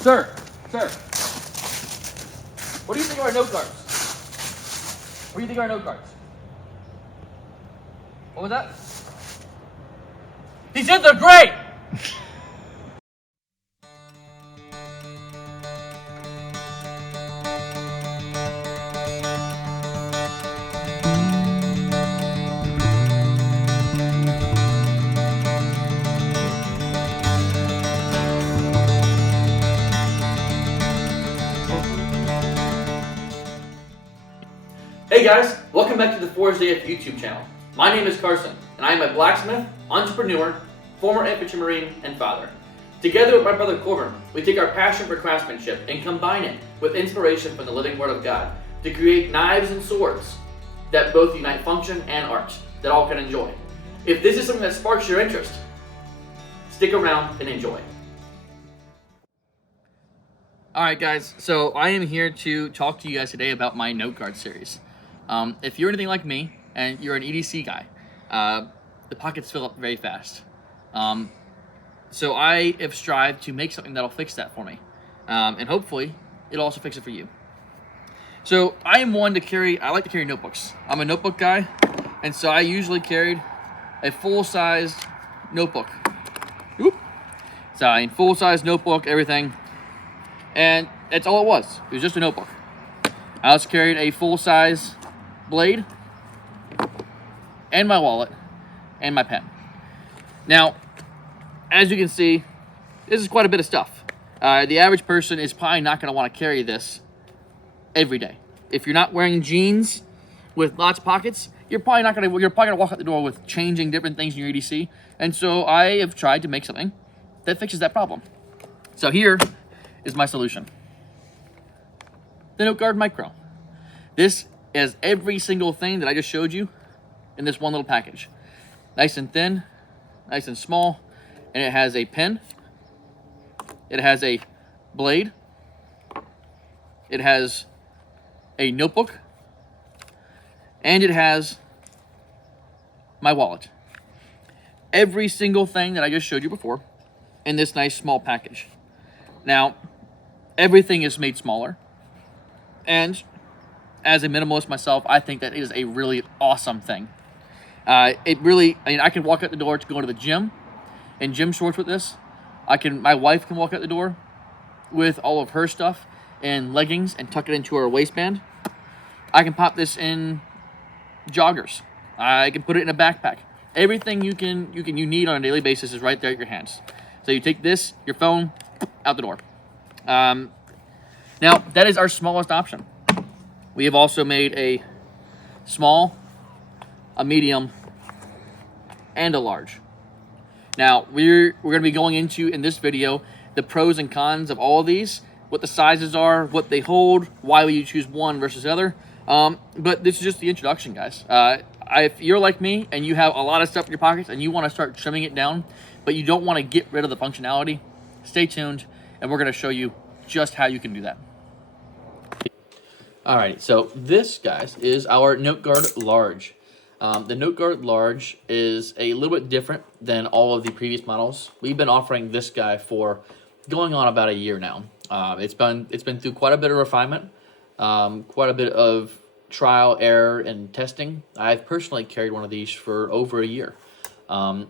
Sir, what do you think of our note guards? What do you think of our note guards? What was that? He said they're great! Hey guys, welcome back to the Forged AF YouTube channel. My name is Carson, and I am a blacksmith, entrepreneur, former infantry marine, and father. Together with my brother Corbin, we take our passion for craftsmanship and combine it with inspiration from the living Word of God to create knives and swords that both unite function and art that all can enjoy. If this is something that sparks your interest, stick around and enjoy. Alright guys, so I am here to talk to you guys today about my NoteGuard series. If you're anything like me, and you're an EDC guy, the pockets fill up very fast. So I have strived to make something that'll fix that for me. And hopefully, it'll also fix it for you. So I am one to carry, I like to carry notebooks. I'm a notebook guy, and so I usually carried a full-size notebook. Oop. So I mean, full-size notebook, everything. And that's all it was. It was just a notebook. I also carried a full-size blade, and my wallet, and my pen. Now, as you can see, this is quite a bit of stuff. The average person is probably not going to want to carry this every day. If you're not wearing jeans with lots of pockets, you're probably going to walk out the door with changing different things in your EDC. And so I have tried to make something that fixes that problem. So here is my solution. The NoteGuard Micro. This is every single thing that I just showed you in this one little package. Nice and thin, nice and small, and it has a pen, it has a blade, it has a notebook, and it has my wallet. Every single thing that I just showed you before in this nice small package. Now, everything is made smaller, and as a minimalist myself, I think that it is a really awesome thing. I can walk out the door to go to the gym in gym shorts with this. My wife can walk out the door with all of her stuff in leggings and tuck it into her waistband. I can pop this in joggers. I can put it in a backpack. Everything you need on a daily basis is right there at your hands. So you take this, your phone, out the door. Now, that is our smallest option. We have also made a small, a medium, and a large. Now, we're going to be going into, in this video, the pros and cons of all of these, what the sizes are, what they hold, why you choose one versus the other. But this is just the introduction, guys. If you're like me and you have a lot of stuff in your pockets and you want to start trimming it down, but you don't want to get rid of the functionality, stay tuned, and we're going to show you just how you can do that. Alright, so this, guys, is our NoteGuard Large. The NoteGuard Large is a little bit different than all of the previous models. We've been offering this guy for going on about a year now. It's been through quite a bit of refinement, quite a bit of trial, error, and testing. I've personally carried one of these for over a year. But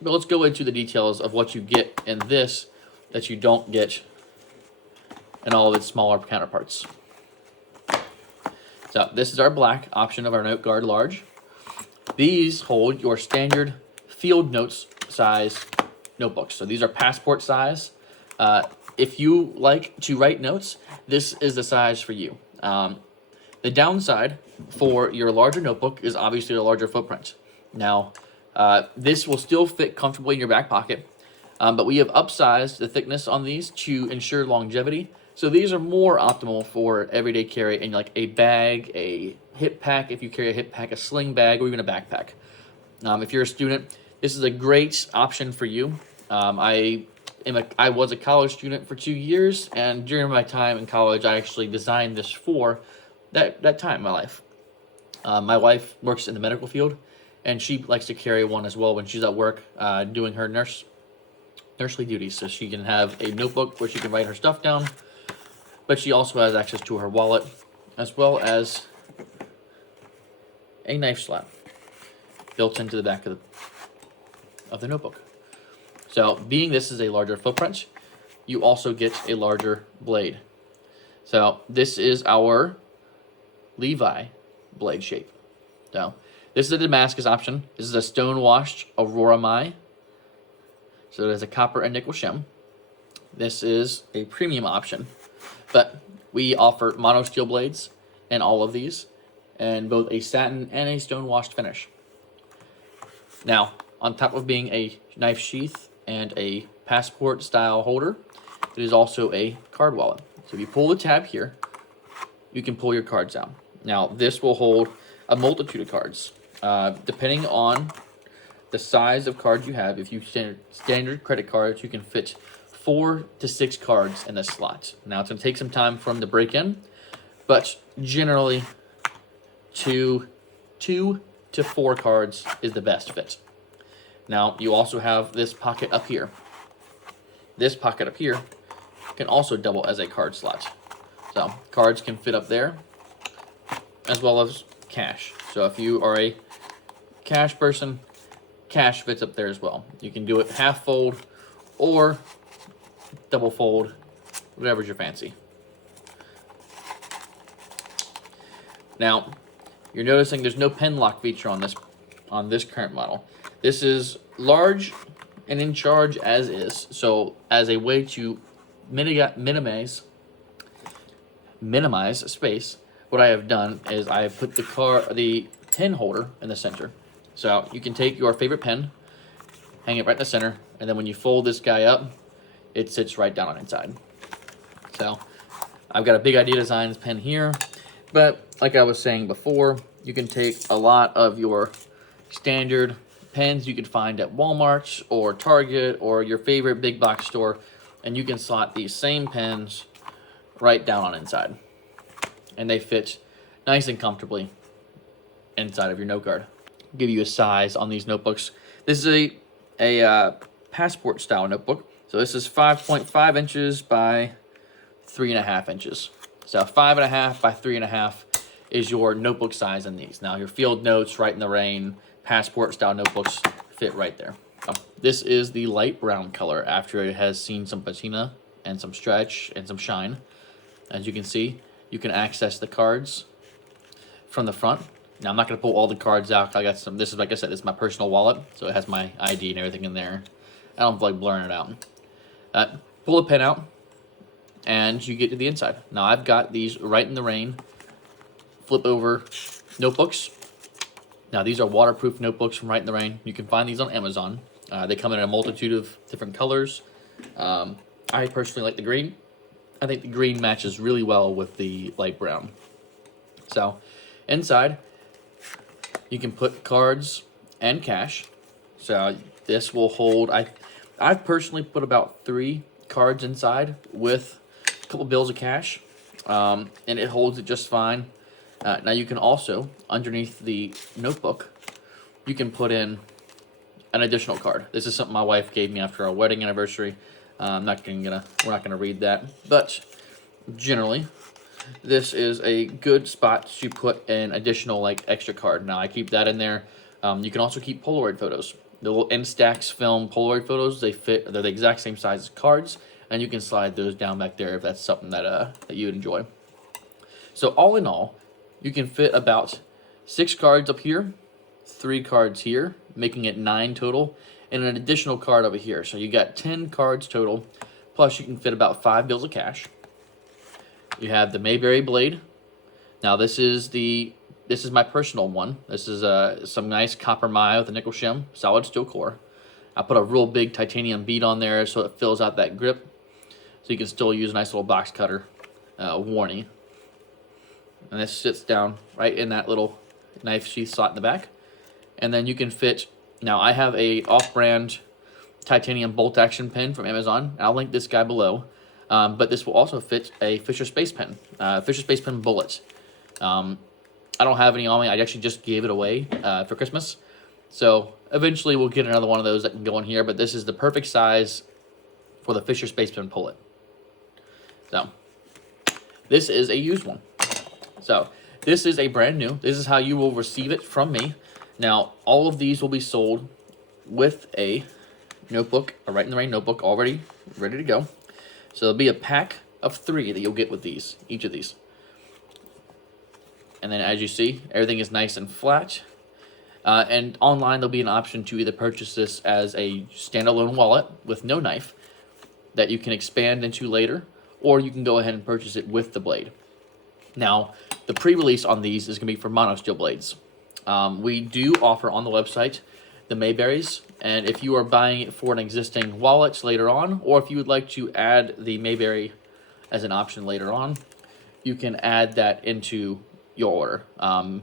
let's go into the details of what you get in this that you don't get in all of its smaller counterparts. So this is our black option of our NoteGuard Large. These hold your standard field notes size notebooks. So these are passport size. If you like to write notes, this is the size for you. The downside for your larger notebook is obviously a larger footprint. Now, this will still fit comfortably in your back pocket, but we have upsized the thickness on these to ensure longevity. So these are more optimal for everyday carry in like a bag, a hip pack, if you carry a hip pack, a sling bag, or even a backpack. If you're a student, this is a great option for you. I was a college student for 2 years, and during my time in college, I actually designed this for that time in my life. My wife works in the medical field, and she likes to carry one as well when she's at work doing her nurse nursery duties. So she can have a notebook where she can write her stuff down, but she also has access to her wallet, as well as a knife slot built into the back of the notebook. So being this is a larger footprint, you also get a larger blade. So this is our Levi blade shape. So this is a Damascus option. This is a stone washed Aurora Mai. So it has a copper and nickel shim. This is a premium option, but we offer mono steel blades in all of these, and both a satin and a stone washed finish. Now, on top of being a knife sheath and a passport style holder, it is also a card wallet. So if you pull the tab here, you can pull your cards out. Now, this will hold a multitude of cards. Depending on the size of cards you have, if you standard credit cards, you can fit 4 to 6 cards in this slot. Now, it's going to take some time for them to break in, but generally 2 to 4 cards is the best fit. Now, you also have this pocket up here. This pocket up here can also double as a card slot. So cards can fit up there, as well as cash. So if you are a cash person, cash fits up there as well. You can do it half fold or double fold, whatever's your fancy. Now, you're noticing there's no pen lock feature on this current model. This is large and in charge as is. So as a way to minimize space, what I have done is I have put the pen holder in the center. So you can take your favorite pen, hang it right in the center, and then when you fold this guy up, it sits right down on inside. So I've got a Big Idea Designs pen here, but like I was saying before, you can take a lot of your standard pens you could find at Walmart or Target or your favorite big box store, and you can slot these same pens right down on inside, and they fit nice and comfortably inside of your note guard. Give you a size on these notebooks. This is a passport style notebook. So this is 5.5 inches by 3.5 inches. So 5.5 by 3.5 is your notebook size in these. Now your field notes, Write in the Rain, passport style notebooks fit right there. This is the light brown color after it has seen some patina and some stretch and some shine. As you can see, you can access the cards from the front. Now I'm not going to pull all the cards out. I got some. This is, like I said, this is my personal wallet, so it has my ID and everything in there. I don't feel like blurring it out. Pull the pen out, and you get to the inside. Now I've got these Write in the Rain flip over notebooks. Now these are waterproof notebooks from Write in the Rain. You can find these on Amazon. They come in a multitude of different colors. I personally like the green. I think the green matches really well with the light brown. So inside, you can put cards and cash. So this will hold, I've personally put about 3 cards inside with a couple bills of cash, and it holds it just fine. Now you can also, underneath the notebook, you can put in an additional card. This is something my wife gave me after our wedding anniversary. we're not gonna read that, but generally, this is a good spot to put an additional like extra card. Now I keep that in there. You can also keep Polaroid photos. The little Instax film Polaroid photos, they're the exact same size as cards, and you can slide those down back there if that's something that you would enjoy. So all in all, you can fit about 6 cards up here, 3 cards here, making it 9 total, and an additional card over here. So you got 10 cards total, plus you can fit about 5 bills of cash. You have the Mayberry blade. Now this is my personal one. This is some nice copper Mai with a nickel shim, solid steel core. I put a real big titanium bead on there so it fills out that grip, so you can still use a nice little box cutter warning. And this sits down right in that little knife sheath slot in the back. And then you can fit, now I have a off-brand titanium bolt action pen from Amazon. I'll link this guy below. But this will also fit a Fisher Space Pen, Fisher Space Pen Bullet. I don't have any on me. I actually just gave it away for Christmas. So eventually we'll get another one of those that can go in here. But this is the perfect size for the Fisher Spaceman pullet. So this is a used one. So this is a brand new. This is how you will receive it from me. Now, all of these will be sold with a notebook, a Write in the Rain notebook already ready to go. So there'll be a pack of 3 that you'll get with these, each of these. And then as you see, everything is nice and flat. And online, there'll be an option to either purchase this as a standalone wallet with no knife that you can expand into later, or you can go ahead and purchase it with the blade. Now, the pre-release on these is going to be for mono steel blades. We do offer on the website the Mayberries, and if you are buying it for an existing wallet later on, or if you would like to add the Mayberry as an option later on, you can add that into your order. I'll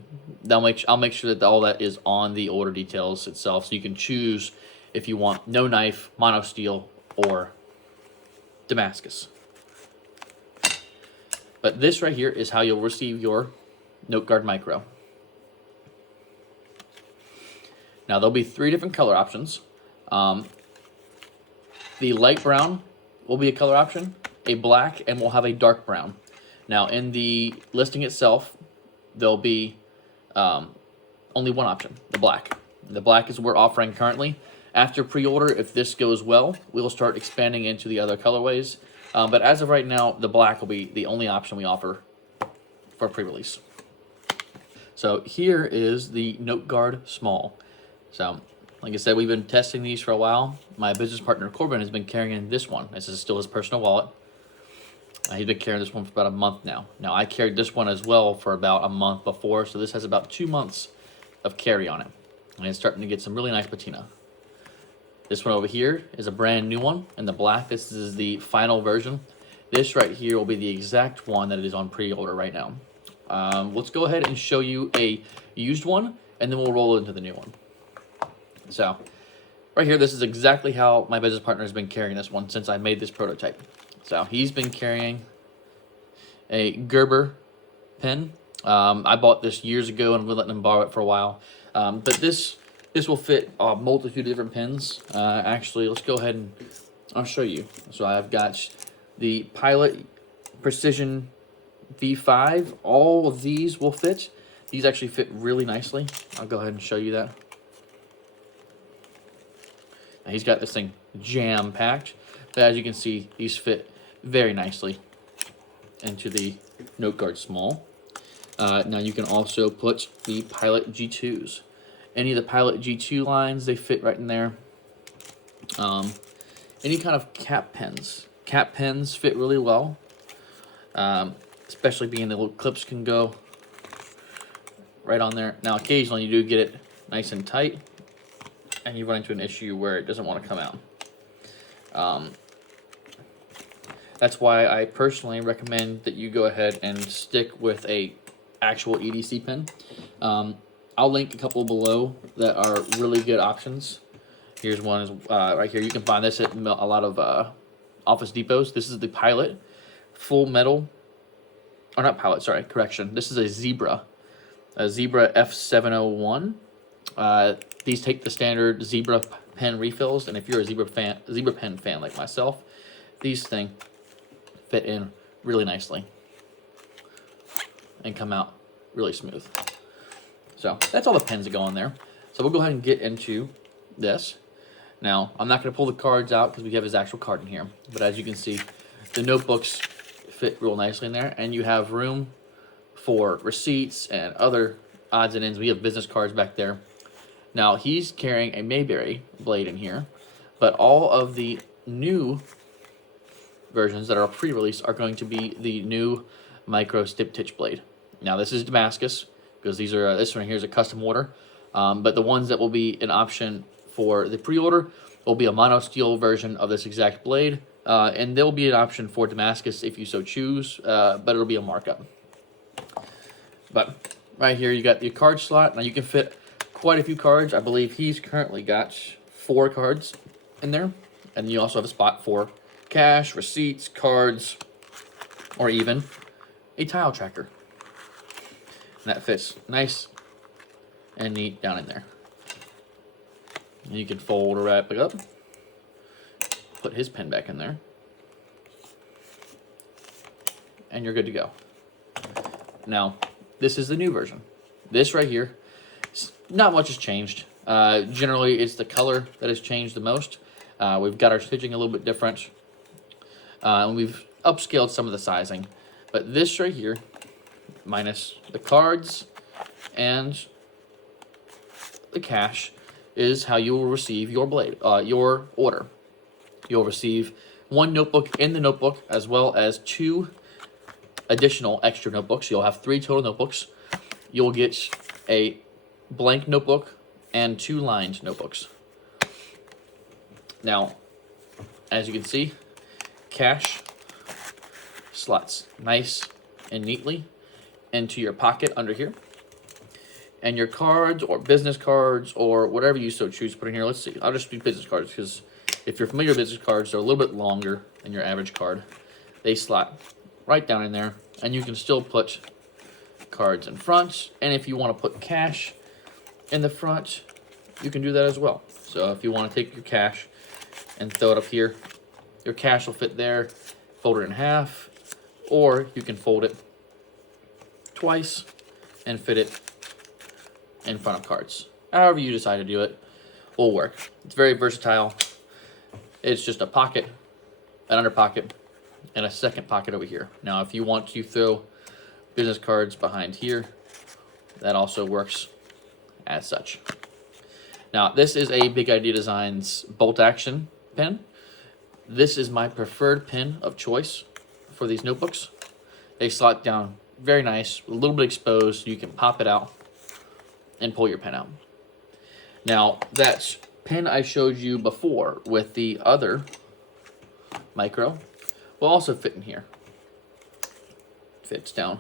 make sure that all that is on the order details itself, so you can choose if you want no knife, mono steel, or Damascus. But this right here is how you'll receive your NoteGuard Micro. Now there'll be 3 different color options. The light brown will be a color option, a black, and we'll have a dark brown. Now in the listing itself, there'll be only one option, the black. The black is what we're offering currently. After pre-order, if this goes well, we'll start expanding into the other colorways. But as of right now, the black will be the only option we offer for pre-release. So here is the NoteGuard Small. So, like I said, we've been testing these for a while. My business partner, Corbin, has been carrying this one. This is still his personal wallet. He's been carrying this one for about a month now. Now, I carried this one as well for about a month before, so this has about 2 months of carry on it. And it's starting to get some really nice patina. This one over here is a brand new one in the black. This is the final version. This right here will be the exact one that is on pre-order right now. Let's go ahead and show you a used one, and then we'll roll into the new one. So, right here, this is exactly how my business partner has been carrying this one since I made this prototype. So, he's been carrying a Gerber pen. I bought this years ago and we're letting him borrow it for a while. But this will fit a multitude of different pens. Actually, let's go ahead and I'll show you. So, I've got the Pilot Precision V5. All of these will fit. These actually fit really nicely. I'll go ahead and show you that. Now, he's got this thing jam-packed, but as you can see, these fit very nicely into the NoteGuard Small. Now, you can also put the Pilot G2s. Any of the Pilot G2 lines, they fit right in there. Any kind of cap pens. Cap pens fit really well, especially being the little clips can go right on there. Now, occasionally you do get it nice and tight, and you run into an issue where it doesn't want to come out. That's why I personally recommend that you go ahead and stick with a actual EDC pen. I'll link a couple below that are really good options. Here's one right here. You can find this at a lot of Office Depots. This is the Pilot full metal, or not Pilot, sorry, correction. This is a Zebra F701. These take the standard Zebra pen refills, and if you're a Zebra pen fan like myself, these things fit in really nicely and come out really smooth. So that's all the pens that go in there. So we'll go ahead and get into this. Now, I'm not going to pull the cards out because we have his actual card in here, but as you can see, the notebooks fit real nicely in there, and you have room for receipts and other odds and ends. We have business cards back there. Now, he's carrying a Mayberry blade in here, but all of the new versions that are pre-release are going to be the new micro stitch blade. Now, this is Damascus, because these are this one here is a custom order, but the ones that will be an option for the pre-order will be a mono steel version of this exact blade, and there will be an option for Damascus if you so choose, but it'll be a markup. But right here you got the card slot. Now you can fit quite a few cards. I believe he's currently got 4 cards in there, and you also have a spot for cash, receipts, cards, or even a tile tracker. And that fits nice and neat down in there. And you can fold or wrap it up put his pen back in there. And you're good to go. Now, this is the new version. This right here, not much has changed. Generally, it's the color that has changed the most. We've got our stitching a little bit different. And we've upscaled some of the sizing. But this right here, minus the cards and the cash, is how you will receive your your order. You'll receive 1 notebook in the notebook, as well as 2 additional extra notebooks. You'll have 3 total notebooks. You'll get a blank notebook and 2 lined notebooks. Now, as you can see, cash slots nice and neatly into your pocket under here. And your cards or business cards or whatever you so choose to put in here. Let's see. I'll just do business cards because if you're familiar with business cards, they're a little bit longer than your average card. They slot right down in there, and you can still put cards in front. And if you want to put cash in the front, you can do that as well. So if you want to take your cash and throw it up here, your cash will fit there, fold it in half, or you can fold it twice and fit it in front of cards. However you decide to do it will work. It's very versatile. It's just a pocket, an under pocket, and a second pocket over here. Now, if you want to throw business cards behind here, that also works as such. Now, this is a Big Idea Designs bolt action pen. This is my preferred pen of choice for these notebooks. They slot down very nice, a little bit exposed, so you can pop it out and pull your pen out. Now, that pen I showed you before with the other micro will also fit in here. Fits down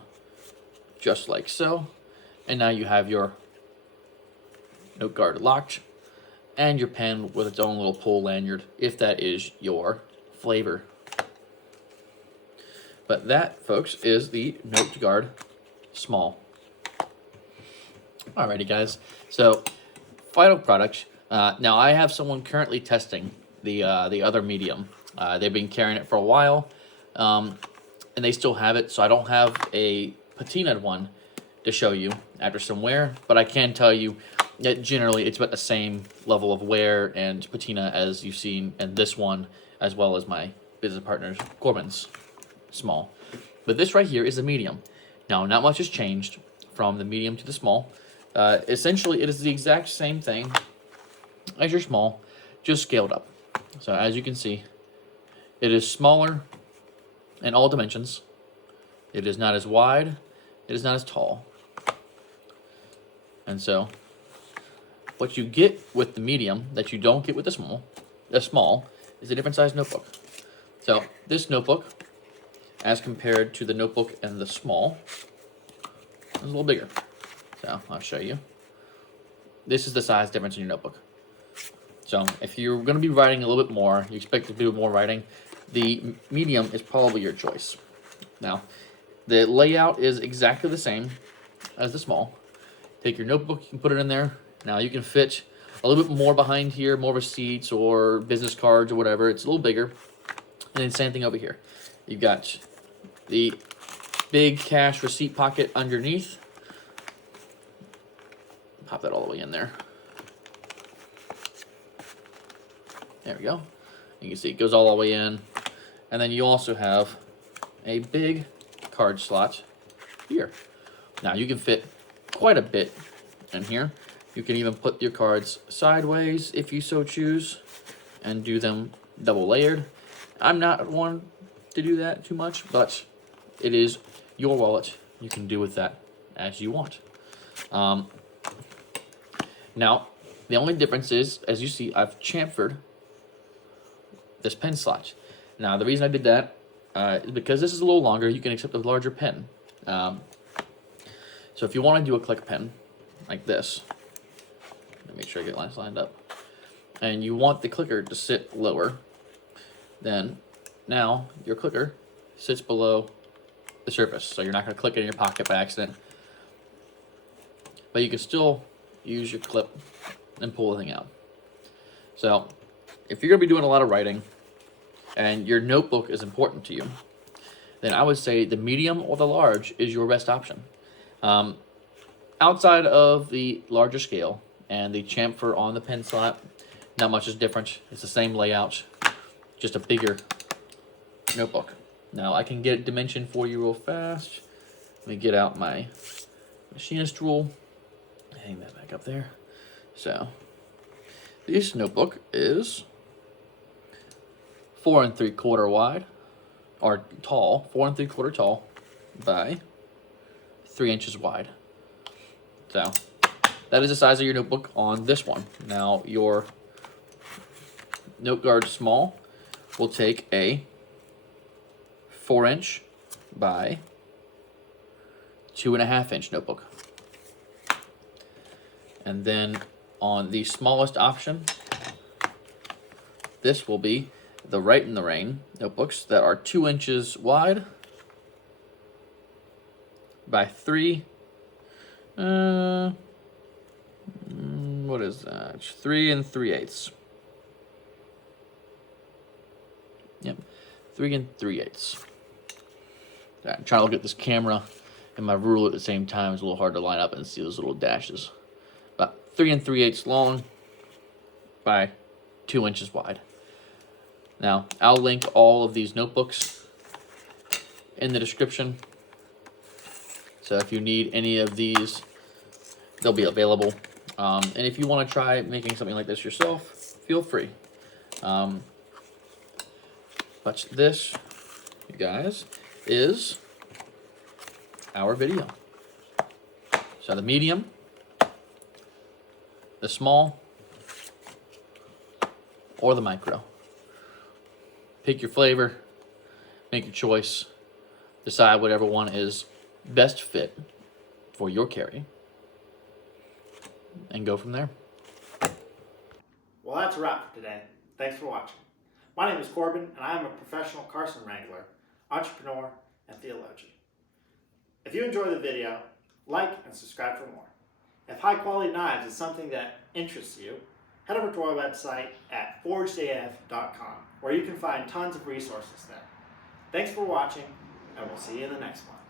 just like so. And now you have your NoteGuard locked and your pen with its own little pull lanyard if that is your flavor. But that, folks, is the NoteGuard Small. Alrighty, guys. So, final product. Now, I have someone currently testing the other medium. They've been carrying it for a while, and they still have it. So I don't have a patinaed one to show you after some wear, but I can tell you that generally it's about the same level of wear and patina as you've seen in this one, as well as my business partner's Corbin's Small. But this right here is a medium. Now, not much has changed from the medium to the small. Essentially, it is the exact same thing as your small, just scaled up. So as you can see, it is smaller in all dimensions. It is not as wide. It is not as tall. And so what you get with the medium that you don't get with the small is a different size notebook. So this notebook, as compared to the notebook and the small, is a little bigger. So I'll show you. This is the size difference in your notebook. So if you're going to be writing a little bit more, you expect to do more writing, the medium is probably your choice. Now, the layout is exactly the same as the small. Take your notebook, you can put it in there. Now you can fit a little bit more behind here, more receipts or business cards or whatever. It's a little bigger. And then same thing over here. You've got the big cash receipt pocket underneath. Pop that all the way in there. There we go. You can see it goes all the way in. And then you also have a big card slot here. Now you can fit quite a bit in here. You can even put your cards sideways if you so choose and do them double layered. I'm not one to do that too much, but it is your wallet. You can do with that as you want. Now, the only difference is, as you see, I've chamfered this pen slot. Now, the reason I did that is because this is a little longer. You can accept a larger pen. So if you want to do a click pen like this, let me make sure I get lines lined up, and you want the clicker to sit lower, then now your clicker sits below the surface. So you're not going to click it in your pocket by accident. But you can still use your clip and pull the thing out. So if you're going to be doing a lot of writing, and your notebook is important to you, then I would say the medium or the large is your best option. Outside of the larger scale and the chamfer on the pen slot, not much is different. It's the same layout, just a bigger notebook. Now I can get dimension for you real fast. Let me get out my machinist rule. Hang that back up there. So this notebook is 4 3/4 wide, or tall, 4 3/4 tall by 3 inches wide. So that is the size of your notebook on this one. Now your NoteGuard small will take a 4-inch by 2.5-inch notebook. And then on the smallest option, this will be the Write in the Rain notebooks that are 2 inches wide by 3. What is that? 3 3/8. Yep, 3 3/8. I'm trying to look at this camera and my ruler at the same time. It's a little hard to line up and see those little dashes. About 3 3/8 long by 2 inches wide. Now, I'll link all of these notebooks in the description. So if you need any of these, they'll be available. And if you want to try making something like this yourself, feel free. But this, you guys, is our video. So the medium, the small, or the micro. Pick your flavor, make your choice, decide whatever one is best fit for your carry, and go from there. Well, that's a wrap for today. Thanks for watching. My name is Corbin, and I am a professional Carson wrangler, entrepreneur, and theologian. If you enjoy the video, like and subscribe for more. If high-quality knives is something that interests you, head over to our website at forgedaf.com, where you can find tons of resources there. Thanks for watching, and we'll see you in the next one.